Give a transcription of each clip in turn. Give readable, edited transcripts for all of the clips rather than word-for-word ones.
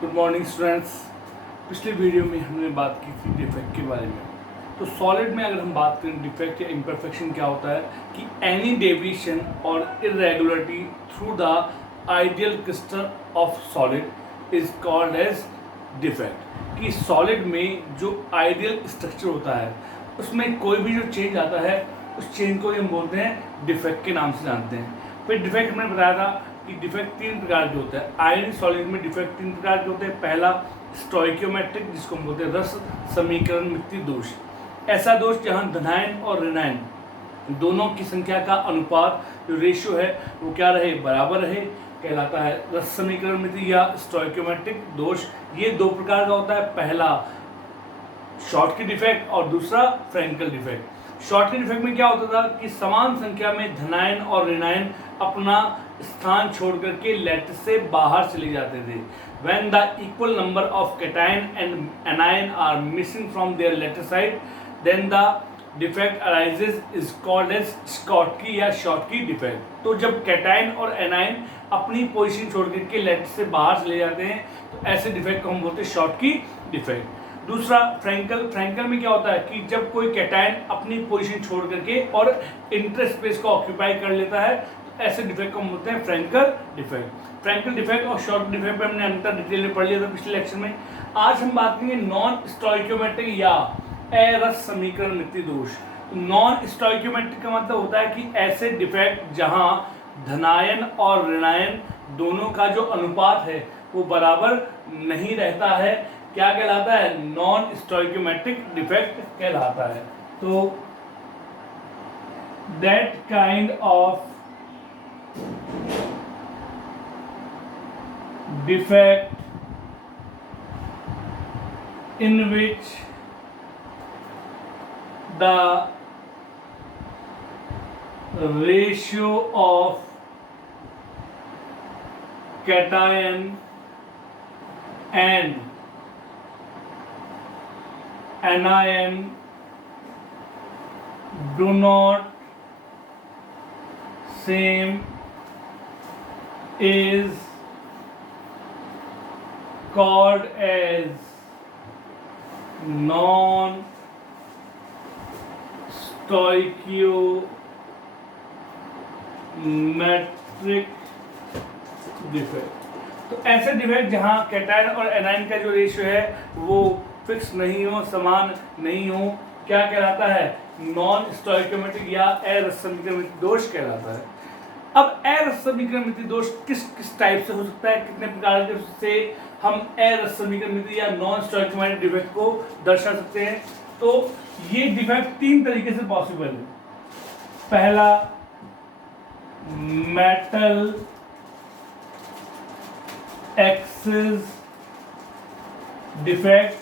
Good morning students. पिछले video में हमने बात की थी डिफेक्ट के बारे में। तो सॉलिड में अगर हम बात करें डिफेक्ट या इम्परफेक्शन क्या होता है कि एनी डेविएशन और irregularity through the ideal crystal of solid is called as defect. कि सॉलिड में जो आइडियल स्ट्रक्चर होता है उसमें कोई भी जो चेंज आता है उस चेंज को हम बोलते हैं डिफेक्ट के नाम से जानते हैं। फिर डिफेक्ट मैंने बताया था कि डिफेक्ट तीन प्रकार के होते हैं। आयनिक सॉलिड में डिफेक्ट तीन प्रकार के होते हैं। पहला स्टोइकियोमेट्रिक, जिसको हम बोलते हैं रस समीकरण मिति दोष। ऐसा दोष जहां धनायन और ऋणायन दोनों की संख्या का अनुपात जो रेशियो है वो क्या रहे, बराबर रहे, कहलाता है रस समीकरण मिति या स्टोइकियोमेट्रिक दोष। ये दो प्रकार का होता है, पहला शॉर्टकी डिफेक्ट और दूसरा फ्रैंकल डिफेक्ट। शॉर्टकी डिफेक्ट में क्या होता था कि समान संख्या में धनायन और ऋणायन अपना स्थान छोड़ करके लैटिस से बाहर चले जाते थे। When the equal number of cation and anion are missing from their lattice site, then the defect arises is called as Schottky या Schottky defect। तो जब कैटायन और एनायन अपनी पोजीशन छोड़ करके लैटिस से बाहर चले जाते हैं तो ऐसे डिफेक्ट को हम बोलते हैं शॉर्टकी डिफेक्ट। दूसरा फ्रैंकल में क्या होता है कि जब कोई कैटायन अपनी पोजीशन छोड़ करके और इंटरस्पेस को ऑक्यूपाई कर लेता है तो ऐसे डिफेक्ट को हम बोलते हैं फ्रैंकल डिफेक्ट। फ्रैंकल डिफेक्ट और शॉर्ट डिफेक्ट पे हमने अंतर डिटेल में पढ़ लिया था पिछले लेक्चर में। आज हम बात करेंगे नॉन स्टोइकियोमेट्रिक या अरस समीकरण मिति दोष। नॉन स्टोइकियोमेट्रिक का मतलब होता है कि ऐसे डिफेक्ट जहां धनायन और ऋणायन दोनों का जो अनुपात है वो बराबर नहीं रहता है, क्या कहलाता है, नॉन स्टोइकियोमेट्रिक डिफेक्ट कहलाता है। तो that kind of defect in which the ratio of cation and anion do not same is called as non-stoichiometric defect. तो ऐसे डिफेक्ट जहां कैटायन और एनायन का जो रेशियो है वो फिक्स नहीं हो, समान नहीं हो, क्या कहलाता है, नॉन स्टोइकियोमेट्रिक या अरस समीकरण दोष कहलाता है। अब अरस समीकरण दोष किस टाइप से हो सकता है, कितने प्रकार से हम अरस समीकरण या नॉन स्टोइकियोमेट्रिक डिफेक्ट को दर्शा सकते हैं। तो ये डिफेक्ट तीन तरीके से पॉसिबल है। पहला मेटल एक्सिस डिफेक्ट,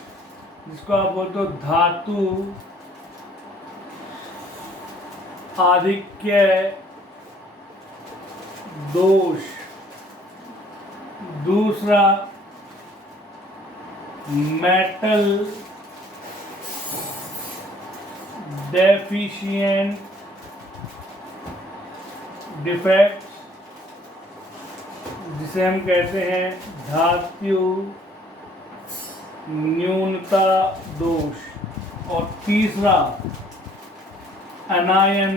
जिसको आप बोलते हो धातु आधिक्य दोष। दूसरा मेटल डेफिशिएंट डिफेक्ट, जिसे हम कहते हैं धातु न्यूनता दोष। और तीसरा एनायन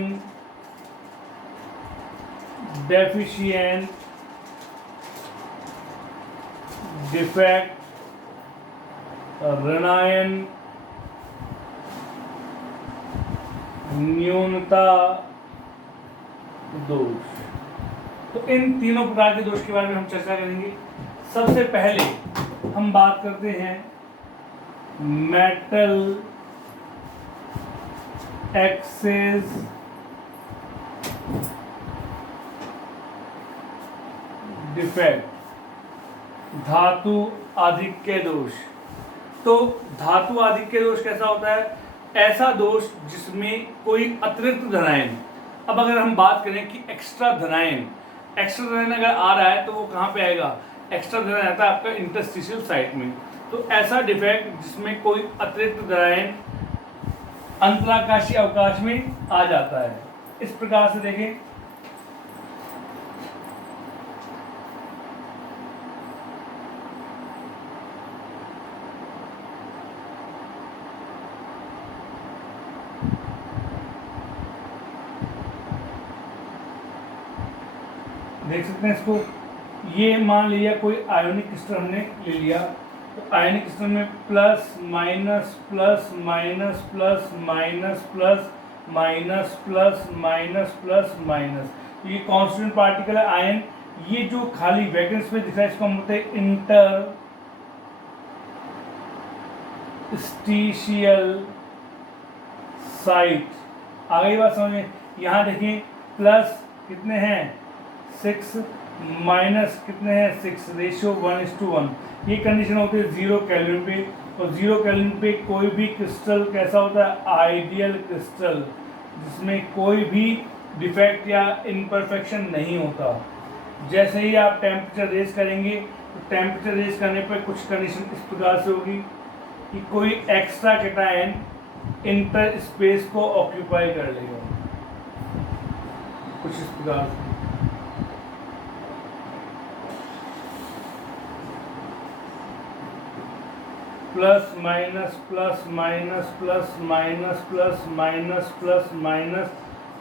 डेफिशिएंट डिफेक्ट, ऋणायन न्यूनता दोष। तो इन तीनों प्रकार के दोष के बारे में हम चर्चा करेंगे। सबसे पहले हम बात करते हैं मेटल एक्सिस डिफेक्ट, धातु आधिक्य दोष। तो धातु आधिक्य दोष कैसा होता है, ऐसा दोष जिसमें कोई अतिरिक्त धनायन। अब अगर हम बात करें कि एक्स्ट्रा धनायन अगर आ रहा है तो वो कहाँ पे आएगा, एक्स्ट्रा धनायन आता है आपका इंटरस्टिशियल साइट में। तो ऐसा डिफेक्ट जिसमें कोई अतिरिक्त धनायन अंतराकाशीय अवकाश में आ जाता है। इस प्रकार से देखें, देख सकते हैं इसको। ये मान लिया कोई आयोनिक क्रिस्टल हमने ले लिया, तो आयोनिक क्रिस्टल में plus minus plus minus plus minus plus minus plus minus plus minus, ये कॉन्स्टेंट पार्टिकल है आयन। ये जो खाली वैकेंट स्पेस दिख रहा है इसको हम बोलते हैं इंटरस्टिशियल साइट। आ गई बात समझ में? यहाँ देखिए प्लस कितने हैं 6, माइनस कितने हैं 6, रेशियो 1:1। ये कंडीशन होती है 0 केल्विन पे, और 0 केल्विन पे कोई भी क्रिस्टल कैसा होता है? आइडियल क्रिस्टल, जिसमें कोई भी डिफेक्ट या इम्परफेक्शन नहीं होता। जैसे ही आप टेम्परेचर रेज करेंगे तो टेम्परेचर रेज करने पर कुछ कंडीशन इस प्रकार से होगी कि कोई एक्स्ट्रा कैटायन इंटर स्पेस को ऑक्यूपाई कर लेगा, कुछ इस प्रकार से। Plus minus plus minus plus minus plus minus plus minus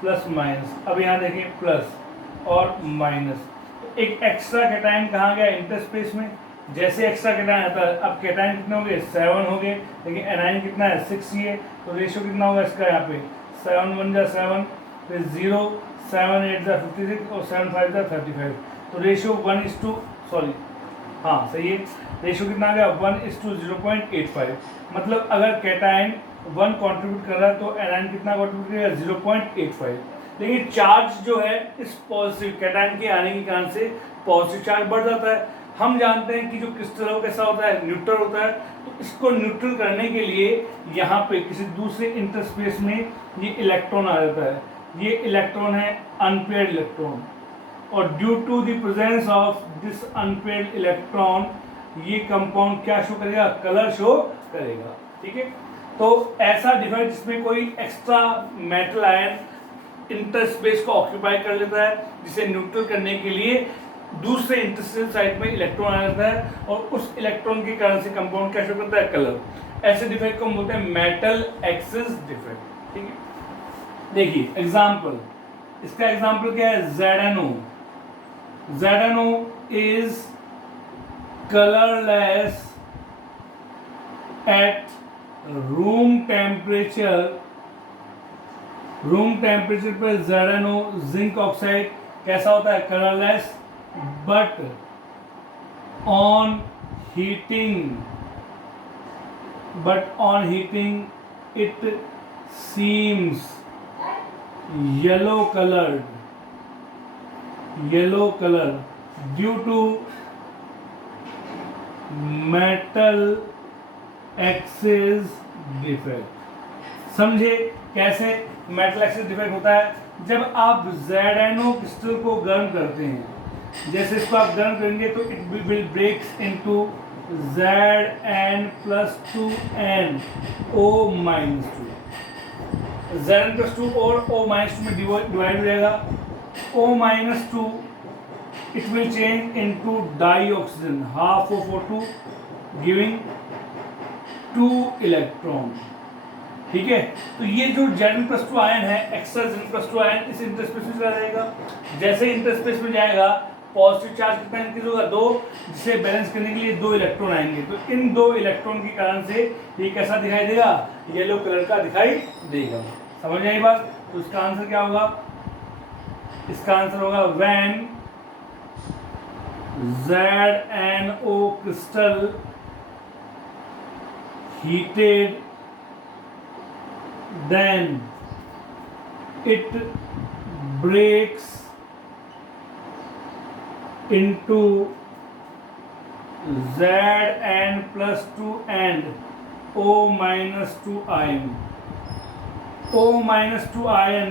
plus minus. अब यहाँ देखिए प्लस और माइनस, तो एक एक्स्ट्रा कैटायन कहाँ गया? इंटरस्पेस में। जैसे एक्स्ट्रा कैटायन आता है, अब कैटायन कितने हो गए? 7 हो गए, लेकिन एनायन कितना है? 6 ही है, तो रेशियो कितना होगा इसका? यहाँ पे 7 1 जा 7, फिर 0, 7 8 जा 56 और 7 5 जा 35, तो रेशियो 1:, सॉरी हाँ सही है, रेशियो कितना आ गया? 1:0.85। मतलब अगर कैटायन 1 कंट्रीब्यूट कर रहा है तो एनायन कितना कंट्रीब्यूट करेगा? 0.85। लेकिन चार्ज जो है इस पॉजिटिव कैटायन के आने के कारण से पॉजिटिव चार्ज बढ़ जाता है। हम जानते हैं कि जो क्रिस्टल हो कैसा होता है? न्यूट्रल होता है। तो इसको न्यूट्रल करने के लिए यहाँ पे किसी दूसरे इंटरस्पेस में ये इलेक्ट्रॉन आ जाता है। ये इलेक्ट्रॉन है अनपेयर्ड इलेक्ट्रॉन, और due to the presence of this unpaired electron ये कंपाउंड क्या शो करेगा? कलर शो करेगा। ठीक है, तो ऐसा डिफेक्ट जिसमें कोई एक्स्ट्रा मेटल आयन इंटरस्पेस को ऑक्यूपाई कर लेता है, जिसे न्यूट्रल करने के लिए दूसरे इंटरस्पेस साइड में इलेक्ट्रॉन आ जाता है, और उस इलेक्ट्रॉन के कारण से कंपाउंड क्या शो करता है? कलर। ऐसे डिफेक्ट को हम बोलते हैं मेटल एक्सिस डिफेक्ट। ठीक है, देखिए एग्जाम्पल, इसका एग्जाम्पल क्या है? ZnO। ZnO is colorless at room temperature। Room temperature पर ZnO जिंक ऑक्साइड कैसा होता है? Colourless, but on heating it seems yellow colour due to metal excess defect. समझे कैसे मेटल एक्सिस डिफेक्ट होता है? जब आप ZnO क्रिस्टल को गर्म करते हैं, जैसे इसको आप गर्म करेंगे तो it will breaks into Zn+2n O-2। Zn+2 और O-2 में डिवाइड हो जाएगा। O-2 it will change into dioxygen, half of O2 giving 2 electron। ठीक है, तो ये जो Zn+2 आयन है, एक्स्ट्रा Zn+2 आयन इस इंटरस्पेस में चला जाएगा। जैसे इंटरस्पेस में जाएगा पॉजिटिव चार्ज कितना इंक्रीज होगा? 2, जिसे बैलेंस करने के लिए 2 इलेक्ट्रॉन आएंगे। तो इन 2 इलेक्ट्रॉन के कारण से ये कैसा दिखाई देगा? येलो कलर का दिखाई देगा। समझ आई बात? तो इसका आंसर क्या होगा? इसका आंसर होगा when ZnO crystal heated, then it breaks into Zn+2 and O-2 ion। O-2 ion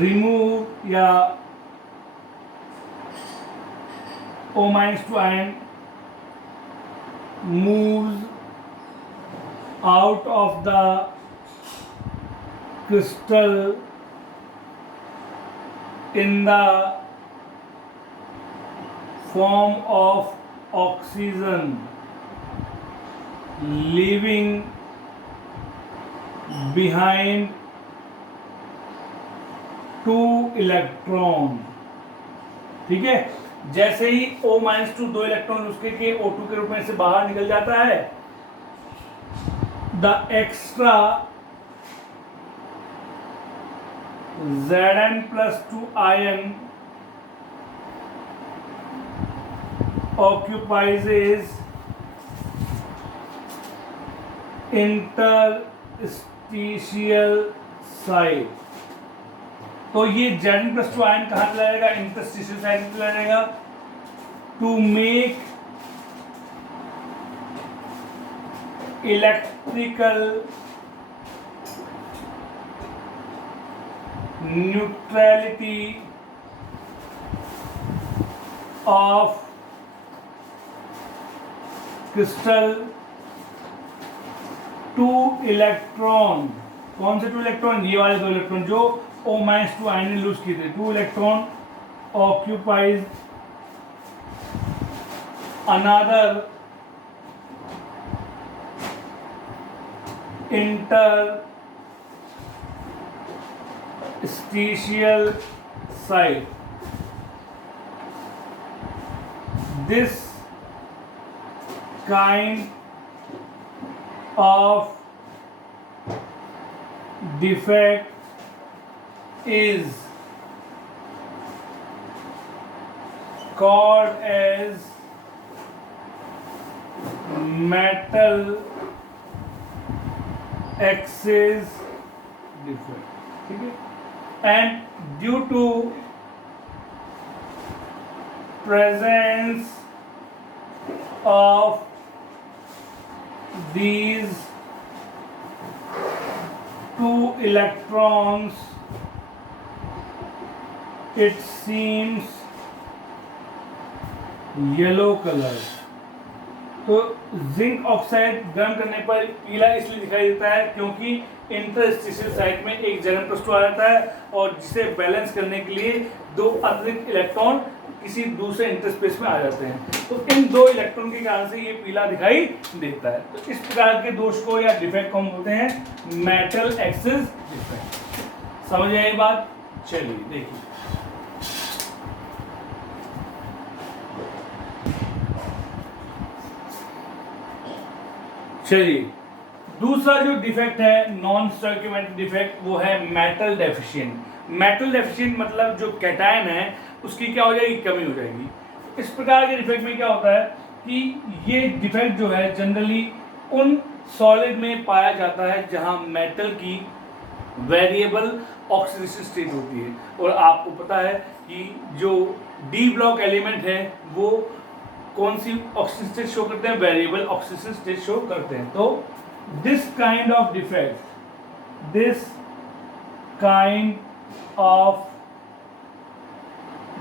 remove या O-2 ion moves out of the crystal in the form of oxygen, leaving behind 2 electron. ठीक है, जैसे ही O-2 2 electron उसके के O2 के रूप में से बाहर निकल जाता है, the extra Zn+2 ion occupies interstitial site। तो ये Zn+2 आयन कहाँ चला जाएगा? इंटरस्टिशियल साइड में चला जाएगा। To make electrical neutrality of crystal 2 electron. कौन से 2 इलेक्ट्रॉन? ये वाले 2 इलेक्ट्रॉन जो O-2 आयन ने लूज किए थे। 2 electron occupies another interstitial site। This kind of defect is called as metal axis defect। ठीक है, and due to presence of these 2 electrons, it seems yellow color। तो zinc oxide गर्म करने पर पीला इसलिए दिखाई देता है क्योंकि इंटरस्टिशियल साइट में एक Zn+2 आ जाता है और जिसे बैलेंस करने के लिए 2 अतिरिक्त इलेक्ट्रॉन किसी दूसरे इंटरस्पेस में आ जाते हैं। तो इन 2 इलेक्ट्रॉन के कारण से ये पीला दिखाई देता है। तो इस प्रकार के दोष को या डिफेक्ट को हम बोलते हैं मेटल एक्सिस डिफेक्ट। समझ आई बात? चलिए देखिए, दूसरा जो डिफेक्ट है नॉन स्टोइकियोमेट्रिक डिफेक्ट, वो है मेटल डेफिशिएंट। मेटल डेफिशिएंट मतलब जो कैटायन है उसकी क्या हो जाएगी? कमी हो जाएगी। इस प्रकार के डिफेक्ट में क्या होता है कि ये डिफेक्ट जो है जनरली उन सॉलिड में पाया जाता है जहां मेटल की वेरिएबल ऑक्सीडेशन स्टेट होती है। और आपको पता है कि जो डी ब्लॉक एलिमेंट है वो कौन सी ऑक्सीडेशन स्टेट शो करते हैं? वेरिएबल ऑक्सीडेशन स्टेट शो करते हैं। तो this kind of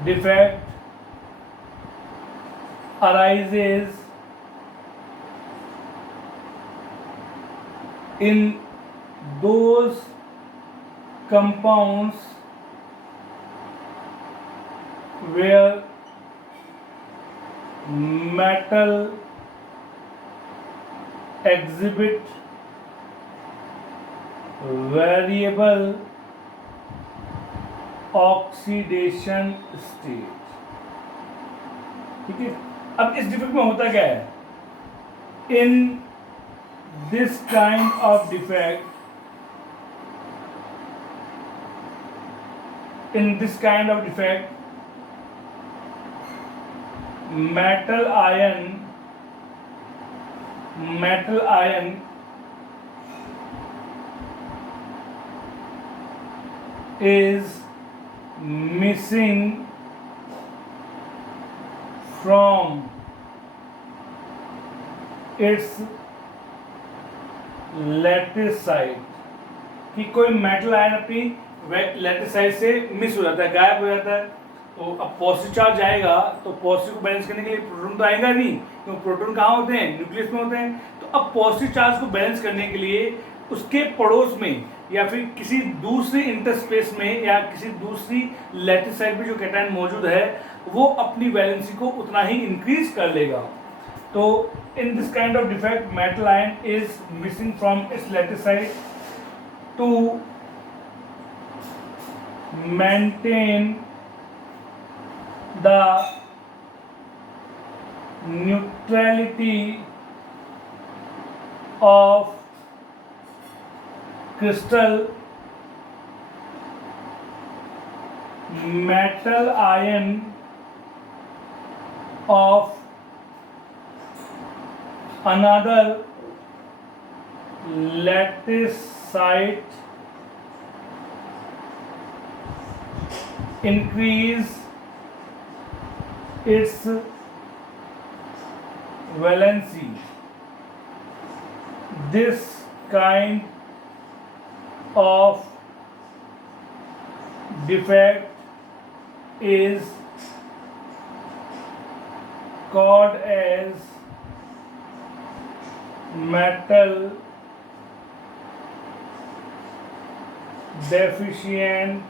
defect arises in those compounds where metal exhibit variable oxidation state। ठीक है, अब इस डिफेक्ट में होता क्या है? इन this kind of defect metal ion is missing from its lattice side. कि कोई मेटल आयन अपनी लैटिस साइड से मिस हो जाता है, गायब हो जाता है। तो अब पॉजिटिव चार्ज आएगा तो पॉजिटिव को बैलेंस करने के लिए प्रोटॉन तो आएगा नहीं, क्योंकि प्रोटॉन कहाँ होते हैं? न्यूक्लियस में होते हैं। तो अब पॉजिटिव चार्ज को बैलेंस करने के लिए उसके पड़ोस में या फिर किसी दूसरी इंटरस्पेस में या किसी दूसरी लैटिस साइड पे जो कैटायन मौजूद है वो अपनी वैलेंसी को उतना ही इंक्रीज कर लेगा। तो in this kind of defect metal ion is missing from its lattice side to maintain the neutrality of crystal metal ion of another lattice site increase its valency. This kind of defect is called as metal deficient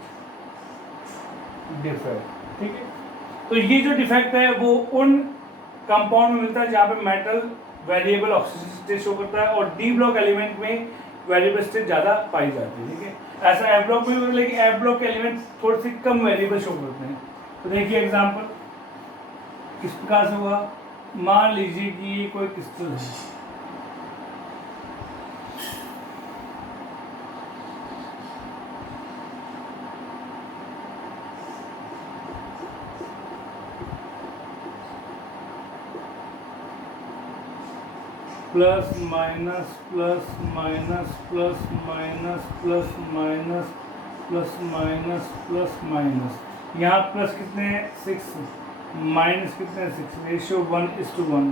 defect. ठीक है, तो ये जो defect है वो उन compound में मिलता है जहाँ पे metal variable oxygen state show करता है और डी ब्लॉक एलिमेंट में वेरिएबल स्टेट ज़्यादा पाई जाती है। ठीक है, ऐसा एफ ब्लॉक में भी, लेकिन एफ ब्लॉक के एलिमेंट थोड़े से कम वेरिएबल शो करते हैं। तो देखिए एग्जांपल किस प्रकार से होगा। मान लीजिए कि ये कोई क्रिस्टल है, plus minus plus minus plus minus plus minus plus minus plus minus, यहाँ प्लस कितने हैं 6, माइनस कितने हैं 6, रेशियो 1:1,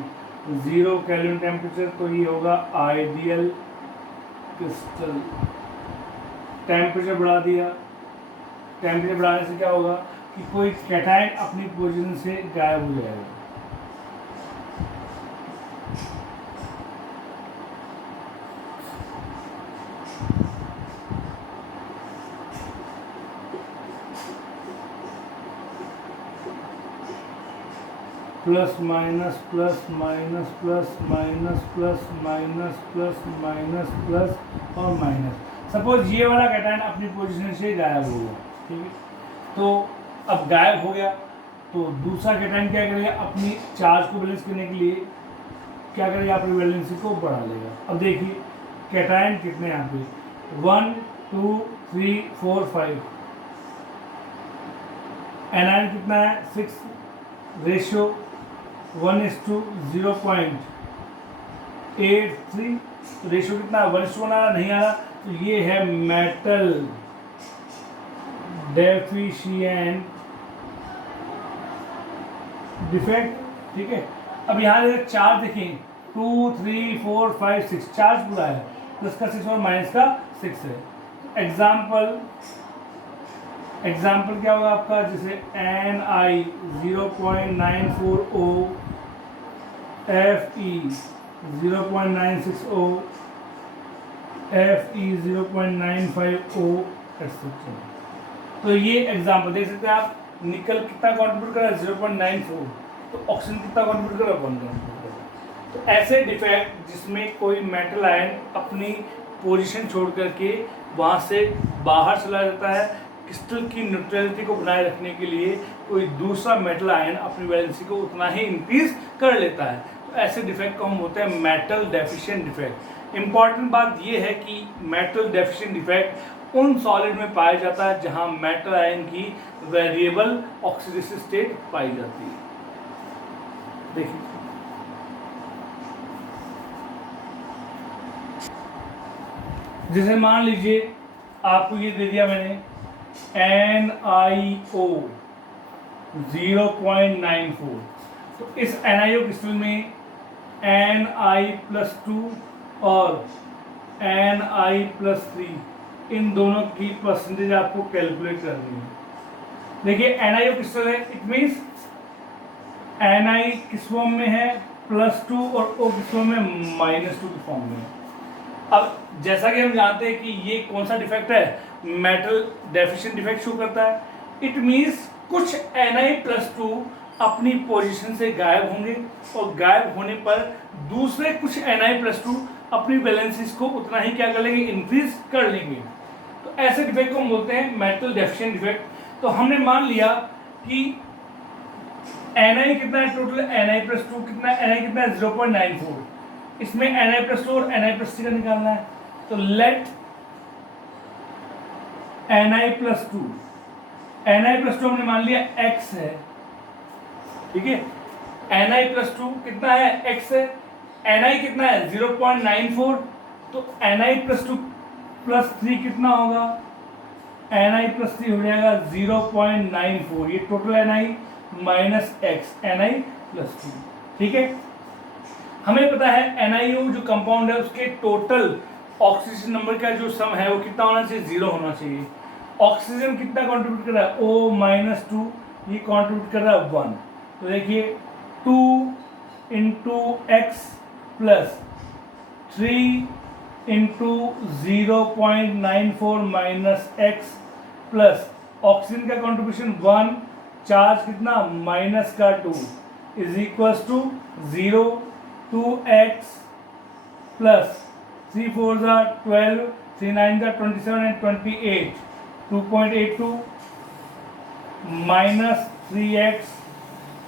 0 केल्विन टेम्परेचर, तो ये होगा आइडियल क्रिस्टल। टेम्परेचर बढ़ा दिया, टेम्परेचर बढ़ाने से क्या होगा कि कोई कैटायन अपनी पोजीशन से गायब हो जाएगा। Plus minus plus minus plus minus plus minus plus minus plus और माइनस। सपोज ये वाला कैटायन अपनी पोजीशन से गायब हो गया। ठीक है, तो अब गायब हो गया तो दूसरा कैटायन क्या करेगा, अपनी चार्ज को बैलेंस करने के लिए क्या करेगा, अपनी वैलेंसी को बढ़ा लेगा। अब देखिए कैटायन कितने यहाँ पे 1 2 3 4 5, एनायन कितना है 6, रेशियो 1:0.83, रेशियो कितना 1:1 आ रहा, नहीं आ रहा, तो ये है मेटल डेफिशिएंट डिफेक्ट। ठीक है, अब यहाँ चार्ज देखें 2 3 4 5 6, चार्ज पूरा है, प्लस का 6 और माइनस का 6 है। एग्जाम्पल क्या होगा आपका, जैसे Ni 0.940, Fe 0.960, Fe 0.950 एक्सेट्रा। तो ये एग्जाम्पल देख सकते हैं आप। निकल कितना कॉन्ट्रीब्यूट कर रहा है 0.94, तो ऑक्सीजन कितना कॉन्ट्रीब्यूट कर रहा है 1 कॉन्ट्रीब्यूट कर रहा है। तो ऐसे डिफेक्ट जिसमें कोई मेटल आयन अपनी पोजीशन छोड़ करके वहाँ से बाहर चला जाता है, क्रिस्टल की न्यूट्रलिटी को बनाए रखने के लिए कोई दूसरा मेटल आयन अपनी वैलेंसी को उतना ही इंक्रीज कर लेता है, तो ऐसे डिफेक्ट को हम होते हैं मेटल डेफिशिएंट डिफेक्ट। इंपॉर्टेंट बात यह है कि मेटल डेफिशिएंट डिफेक्ट उन सॉलिड में पाया जाता है जहां मेटल आयन की वेरिएबल ऑक्सीडेशन स्टेट पाई जाती है। देखिए जैसे मान लीजिए आपको ये दे दिया मैंने NiO 0.94, तो इस NiO क्रिस्टल में Ni+2 और Ni+3 इन दोनों की परसेंटेज आपको कैलकुलेट करनी है। देखिए NiO क्रिस्टल है, इट मीन्स Ni किस फॉर्म में है +2 और O किस फॉर्म में -2 के फॉर्म में। अब जैसा कि हम जानते हैं कि ये कौन सा डिफेक्ट है, मेटल डेफिशिएंट डिफेक्ट शो करता है। इट मीन्स कुछ Ni+2 अपनी पोजीशन से गायब होंगे और गायब होने पर दूसरे कुछ Ni+2 अपनी वैलेंसीज को उतना ही क्या कर लेंगे, इंक्रीज कर लेंगे। तो ऐसे डिफेक्ट को हम बोलते हैं मेटल डेफिशिएंट डिफेक्ट। तो हमने मान लिया कि Ni कितना है टोटल, Ni+2 कितना है, Ni कितना है 0.94, इसमें Ni+2 और Ni+3 का निकालना है। तो लेट Ni+2, Ni+2 हमने मान लिया x है, ठीक है। Ni+2 कितना है, x है। Ni कितना है 0.94, तो Ni+2 + 3 कितना होगा, Ni+3 हो जाएगा 0.94, ये total Ni minus x, Ni+2, ठीक है। हमें पता है NiO जो कंपाउंड है उसके टोटल ऑक्सीजन नंबर का जो सम है वो कितना होना चाहिए, 0 होना चाहिए। ऑक्सीजन कितना कंट्रीब्यूट कर रहा है, O-2, ये कंट्रीब्यूट कर रहा है 1। तो देखिए 2 × x + 3 × 0.94 - x प्लस ऑक्सीजन का कंट्रीब्यूशन 1, चार्ज कितना -2 is equals to 0, 2x plus 3 4 12, 3 9 27 and 28, 2.82 minus 3x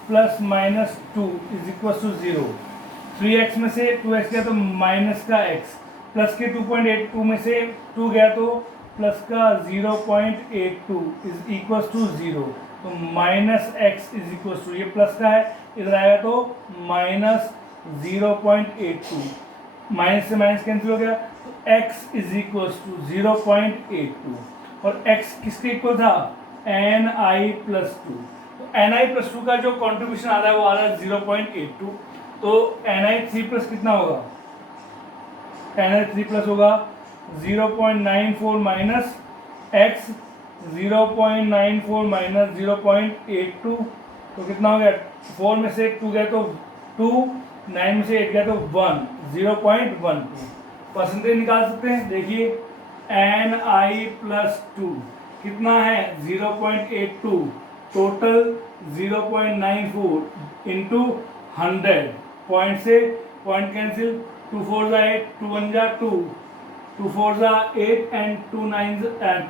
plus -2 is equals to 0। 3x में से 2x गया तो माइनस का x, प्लस के 2.82 में से 2 गया तो प्लस का 0.82 इज इक्वल्स टू 0। तो -x इज इक्वल्स टू, ये प्लस का है इधर आएगा तो -0.82, माइनस से माइनस कैंसिल हो गया, तो x इज इक्वल्स टू 0.82 और x किसके इक्वल था, Ni+2। तो Ni+2 का जो कंट्रीब्यूशन आ रहा है वो आ रहा है 0.82, तो Ni3+ कितना होगा, Ni3+ होगा 0.94 माइनस x, 0.94 - 0.82, तो कितना हो गया, 4 में से 2 गया तो 2, 9 में से 8 गया तो 1, 0.12 परसेंटेज निकाल सकते हैं। देखिए Ni+2 कितना है 0.82, टोटल 0.94 इंटू 100, पॉइंट से पॉइंट कैंसिल, 2 4 8, 2 1 2, 2 4 8 एंड 2 9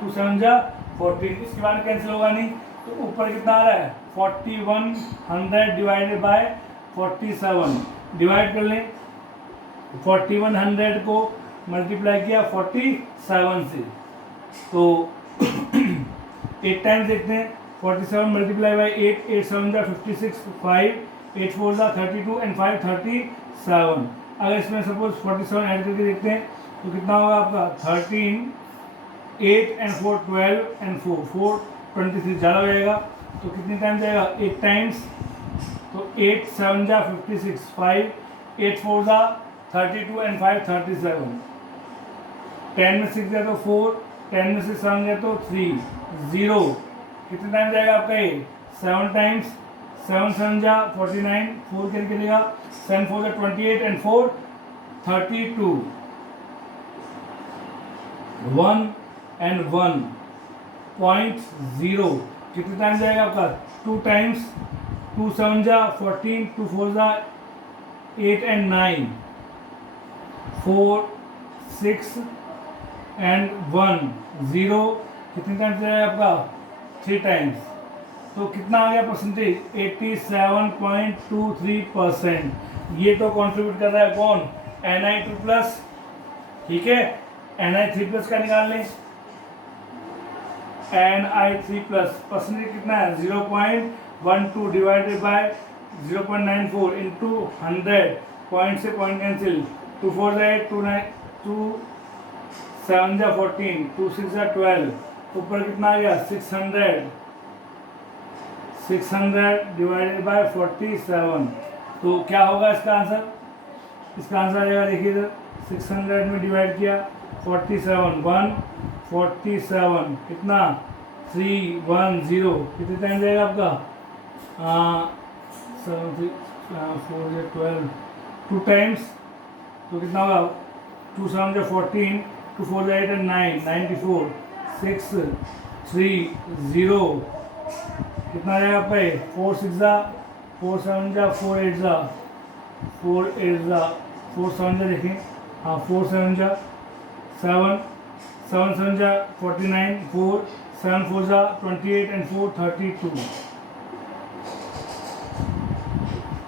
2 7 14, इसके बाद कैंसिल होगा नहीं, तो ऊपर कितना आ रहा है 4100 डिवाइडेड बाय 47, डिवाइड कर लें 4100 को मल्टीप्लाई किया 47 से, तो 8 टाइम्स देखते हैं, 47 मल्टीप्लाई बाई 8, 8 7 56, 5 8 4 32 एंड 5 37। अगर इसमें सपोज 47 ऐड करके देखते हैं तो कितना होगा आपका 13, 8 एंड 4 12 एंड 4 23, ज़्यादा हो जाएगा, तो कितनी टाइम जाएगा 8 टाइम्स, तो 8 7 56, 5 8 4 32 एंड 5 37, 10 में 6 गया तो 4, 10 में से 7 गया तो 3, 0, कितने टाइम जाएगा आपका ये 7 टाइम्स, 7 7 49, 4 करके देगा, 7 4 28 एंड 4 32, 1 एंड 1.0, कितने टाइम जाएगा आपका 2 टाइम्स, 2 7 14, 2 4 8 एंड 9, 4 6 एंड 1 0, कितने टाइम्स जाएगा आपका 3 टाइम्स, तो कितना आ गया परसेंटेज 87.23%। ये तो कंट्रीब्यूट कर रहा है कौन, Ni2+, ठीक है। Ni3+ का निकाल लें, Ni3+ परसेंटेज कितना है 0.12 डिवाइडेड बाय 0.94 इंटू 100, पॉइंट से पॉइंट कैंसिल, 2 4 8, 2 9 2 7 14, 2 6 12, ऊपर कितना आ गया 600 डिवाइडेड बाय 47, तो क्या होगा इसका आंसर, इसका आंसर आएगा देखिए इधर 600 में डिवाइड किया 47, 147, कितना 310, कितने टाइम जाएगा आपका 7 3 4 12, 2 टाइम्स, तो कितना होगा 2 7 14, 2 4 8 and 9, 94, 6 3 0, कितना जाएगा आपका 4 6 4 7 4 8 4 8 4 7 देखें, हाँ 4 7 7 7 7 जा 49, 4 7 4 जा 28 एंड 4 32।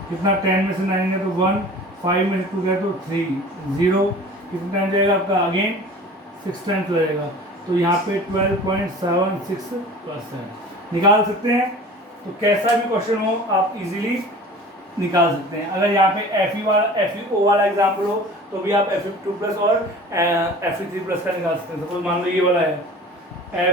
कितना 10 में से 9 गया तो 1, 5 में से 2 गया तो 3, 0 कितना टाइम जाएगा आपका अगेन 6 टाइम्स हो जाएगा। तो यहाँ पे 12.76% निकाल सकते हैं। तो कैसा भी क्वेश्चन हो आप इजीली निकाल सकते हैं। अगर यहाँ पे FEO वाला एग्जाम्पल हो तो भी आप FE2 प्लस और FE3 प्लस का निकाल सकते हैं। सपोज मान लो ये वाला है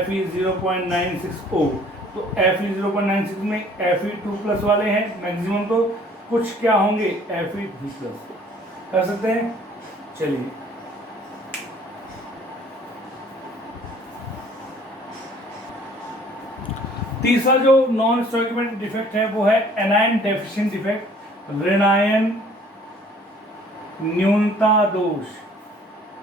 FE 0.960, तो FE 0.96 में FE2 प्लस वाले हैं मैक्सिमम, तो कुछ क्या होंगे FE3 प्लस कर सकते हैं। चलिए तीसरा जो नॉन स्टोइकोमेट्रिक डिफेक्ट है वो है एनायन डेफिशिएंट डिफेक्ट, ऋणायन न्यूनता दोष।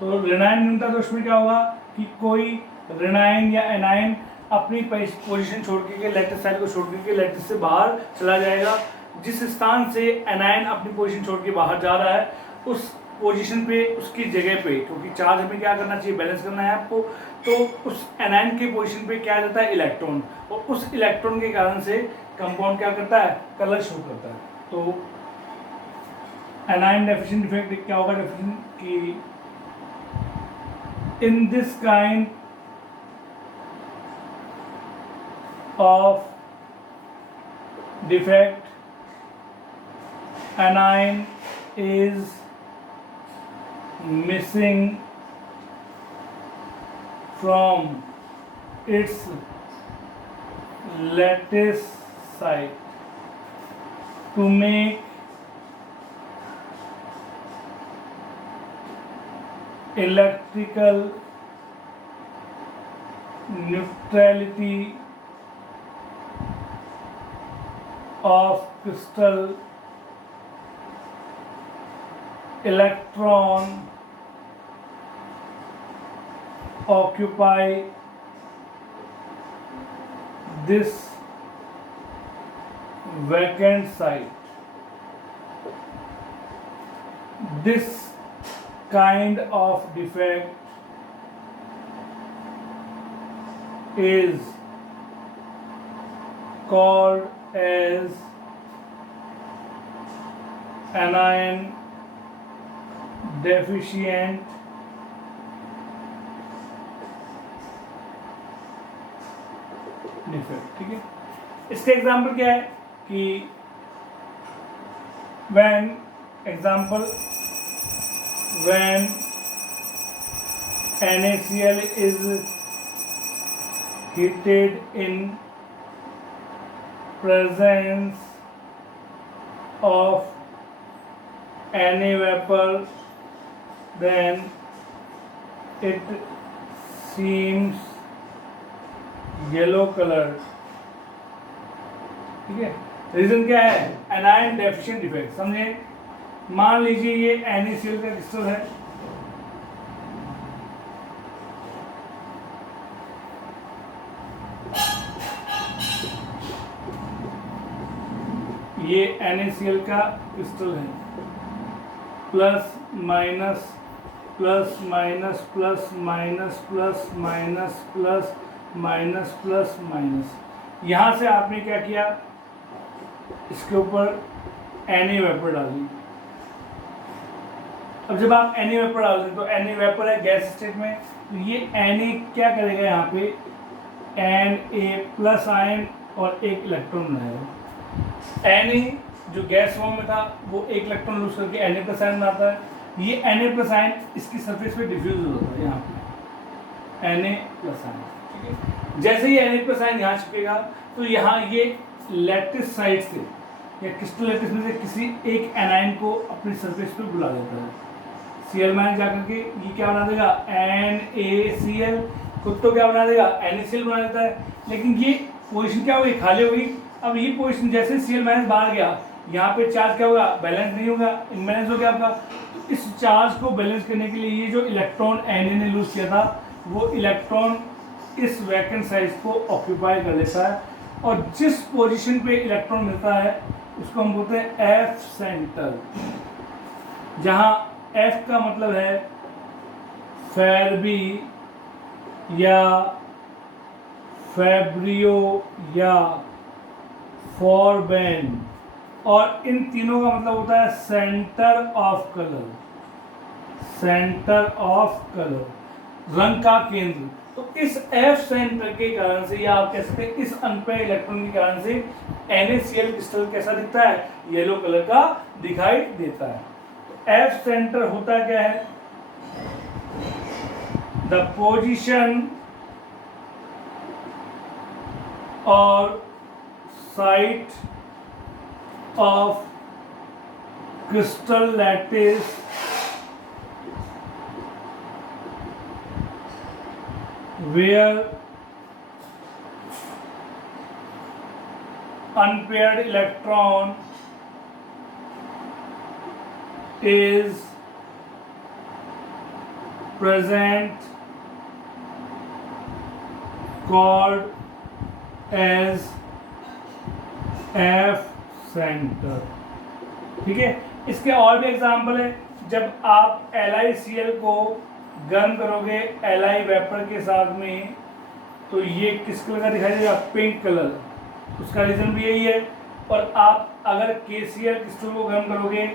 तो ऋणायन न्यूनता दोष में क्या होगा कि कोई ऋणायन या एनायन अपनी पोजीशन छोड़ के लैटिस साइड को छोड़ के लैटिस से बाहर चला जाएगा। जिस स्थान से एनायन अपनी पोजीशन छोड़ के बाहर जा रहा है उस पोजीशन पे उसकी जगह पे, क्योंकि चार्ज हमें क्या करना चाहिए, बैलेंस करना है आपको, तो उस एनायन के पोजीशन पे क्या जाता है, इलेक्ट्रॉन, और उस इलेक्ट्रॉन के कारण से कंपाउंड क्या करता है, कलर शो करता है। तो एनायन डेफिशिएंट डिफेक्ट क्या होगा, डेफिशिएंट कि इन this kind of defect anion is missing from its lattice site to make electrical neutrality of crystal electron occupy this vacant site. This kind of defect is called as anion deficient defect. ठीक है, इसका example क्या है कि when NaCl is heated in presence of Na vapor, then it seems yellow color। ठीक है, reason क्या है, एनायन डेफिशिएंट डिफेक्ट। समझे, मान लीजिए ये NaCl का क्रिस्टल है, ये NaCl का क्रिस्टल है, plus minus plus minus plus minus plus minus plus minus plus minus. यहाँ से आपने क्या किया, इसके ऊपर Na वेपर डाल दी। अब जब आप Na वेपर डाल दें तो Na वेपर है गैस स्टेट में, तो ये Na क्या करेगा, यहाँ पे Na प्लस आयन और एक इलेक्ट्रॉन बनाएगा। Na जो गैस फॉर्म में था वो एक इलेक्ट्रॉन लूज करके Na प्लस आयन बनाता है। ये Na प्लस आयन इसकी सरफेस पे डिफ्यूज होता है, यहाँ पे Na प्लस आयन। ठीक है, जैसे ही Na प्लस आयन यहाँ छिपेगा तो यहाँ ये लैटिस साइड से या क्रिस्टल लैटिस में से किसी एक एनायन को अपनी सरफेस पे बुला देता है। Cl माइनस जाकर के ये क्या बना देगा, NaCl, खुद तो क्या बना देगा, NaCl बना देता है, लेकिन ये पोजीशन क्या होगी, खाली होगी। अब ये पोजीशन जैसे Cl माइनस बाहर गया, यहाँ पे चार्ज क्या होगा, बैलेंस नहीं होगा, इम्बैलेंस हो गया आपका। तो इस चार्ज को बैलेंस करने के लिए ये जो इलेक्ट्रॉन Na ने लूज किया था वो इलेक्ट्रॉन इस वैकेंट साइज को ऑक्यूपाई कर लेता है, और जिस पोजीशन पे इलेक्ट्रॉन मिलता है उसको हम बोलते हैं F सेंटर, जहाँ F का मतलब है फेरबी या फैब्रियो या फॉरबेन, और इन तीनों का मतलब होता है centre of colour, centre of colour, रंग का केंद्र। तो इस एफ सेंटर के कारण से, या आप कह सकते हैं इस अनपेयर इलेक्ट्रॉन के कारण से NaCl क्रिस्टल कैसा दिखता है, येलो कलर का दिखाई देता है। तो एफ सेंटर होता क्या है, द पोजीशन और site of crystal lattice where unpaired electron is present called as F center। ठीक है, इसके और भी एग्जाम्पल है। जब आप LiCl को गर्म करोगे Li वेपर के साथ में, तो ये किस कलर का दिखाई देगा, पिंक कलर, उसका रीज़न भी यही है। और आप अगर KCl क्रिस्टल को गर्म करोगे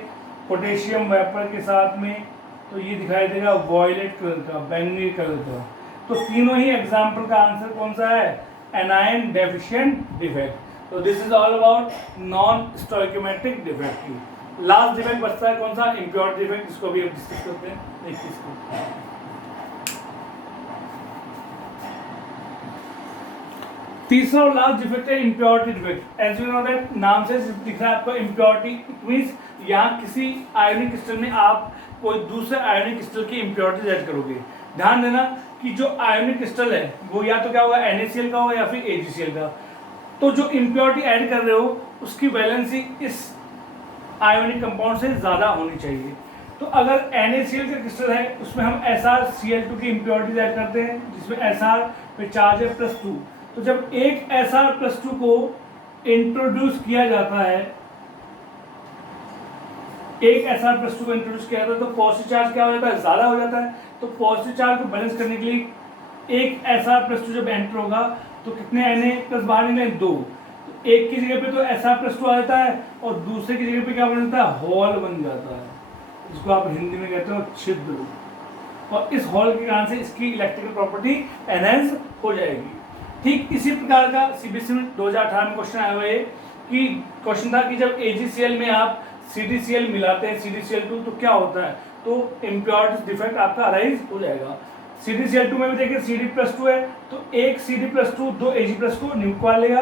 पोटेशियम वेपर के साथ में, तो ये दिखाई देगा वॉयलेट कलर का, बैंगनी कलर का। तो तीनों ही एग्जाम्पल का आंसर कौन सा है, एनायन डेफिशिएंट डिफेक्ट। तो this is all about non stoichiometric defect. Last defect बचता है कौन सा, इम्प्योरिटी डिफेक्ट, इसको भी हम डिस्कस करते हैं। देखिए इसको, तीसरा और लास्ट डिफेक्ट है impurity defect. As you know that, नाम से दिख रहा है आपको इम्प्योरिटी, इट मीन्स यहाँ किसी आयोनिक क्रिस्टल में आप कोई दूसरे आयोनिक क्रिस्टल की इम्प्योरिटी ऐड करोगे। ध्यान देना कि जो आयोनिक क्रिस्टल है वो या तो क्या होगा, NaCl का होगा या फिर AgCl का। तो जो इम्प्योरिटी ऐड कर रहे हो उसकी वैलेंसी इस आयोनिक कंपाउंड से ज़्यादा होनी चाहिए। तो अगर NaCl का क्रिस्टल है उसमें हम SrCl2 की इम्प्योरिटीज ऐड करते हैं, जिसमें Sr पे चार्ज है +2। तो जब एक Sr+2 को इंट्रोड्यूस किया जाता है, एक Sr+2 को इंट्रोड्यूस किया जाता है, तो पॉजिटिव चार्ज क्या हो जाता है, ज़्यादा हो जाता है। तो पॉजिटिव चार्ज को बैलेंस करने के लिए एक Sr+2 जब एंटर होगा तो कितने Na+ बाहर निकले, 2। तो एक की जगह पे तो Sr+2 आ जाता है और दूसरे की जगह पे क्या बन जाता है, हॉल बन जाता है, जिसको आप हिंदी में कहते हो छिद्र। और इस हॉल के कारण से इसकी इलेक्ट्रिकल प्रॉपर्टी एनहेंस हो जाएगी। ठीक इसी प्रकार का CBSE में 2018 में क्वेश्चन आया हुआ है कि क्वेश्चन था कि जब AgCl में आप CdCl मिलाते हैं CdCl2 तो क्या होता है, तो इम्प्योरिटी डिफेक्ट आपका अराइज हो जाएगा। CdCl2 में भी देखिए Cd+2 है, तो एक Cd+2 दो Ag+ को निकाल लेगा,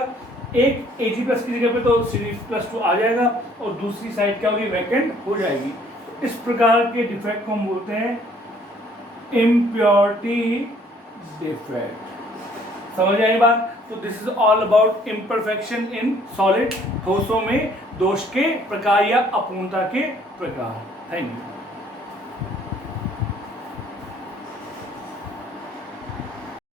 एक Ag+ की जगह पे तो Cd+2 आ जाएगा और दूसरी साइड क्या होगी, वैकेंट हो जाएगी। तो इस प्रकार के डिफेक्ट को हम बोलते हैं इम्प्योरिटी डिफेक्ट। समझ आई बात। तो this is all about imperfection in solid, ठोसों में दोष के प्रकार या अपूर्णता के प्रकार। Thank you.